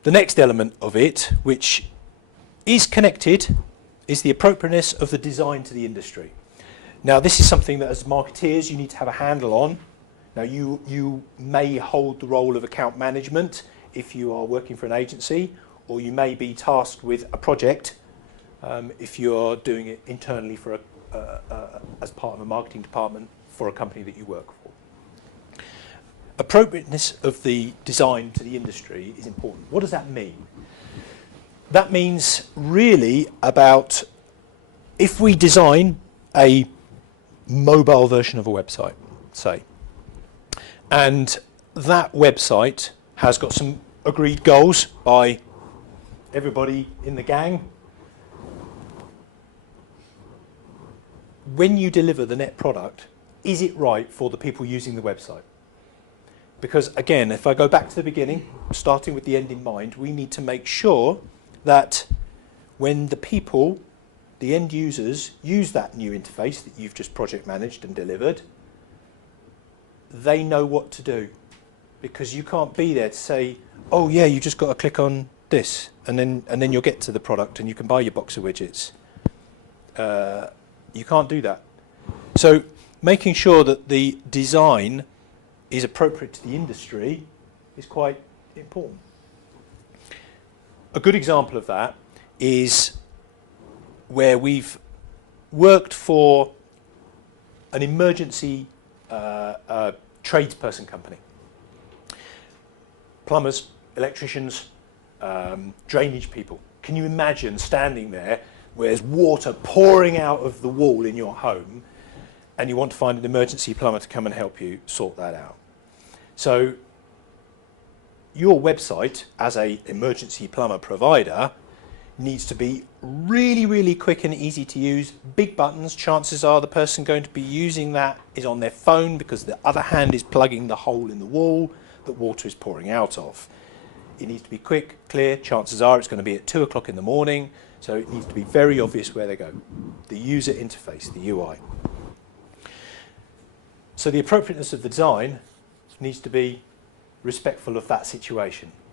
The next element of it, which is connected, is the appropriateness of the design to the industry. Now, this is something that as marketeers you need to have a handle on. Now, you may hold the role of account management if you are working for an agency, or you may be tasked with a project if you're doing it internally for as part of a marketing department for a company that you work for. Appropriateness of the design to the industry is important. What does that mean? That means really about if we design a mobile version of a website, say, and that website has got some agreed goals by everybody in the gang. When you deliver the net product, is it right for the people using the website? Because again, if I go back to the beginning, starting with the end in mind, we need to make sure that when the people, the end users, use that new interface that you've just project managed and delivered, they know what to do. Because you can't be there to say, oh yeah, you just got to click on this, and then you'll get to the product and you can buy your box of widgets. You can't do that. So making sure that the design is appropriate to the industry is quite important. A good example of that is where we've worked for an emergency tradesperson company. Plumbers, electricians, drainage people. Can you imagine standing there where there's water pouring out of the wall in your home and you want to find an emergency plumber to come and help you sort that out? So your website as an emergency plumber provider needs to be really, really quick and easy to use. Big buttons. Chances are the person going to be using that is on their phone because the other hand is plugging the hole in the wall that water is pouring out of. It needs to be quick, clear. Chances are it's going to be at 2 o'clock in the morning, so it needs to be very obvious where they go. The user interface, the UI. So the appropriateness of the design needs to be respectful of that situation.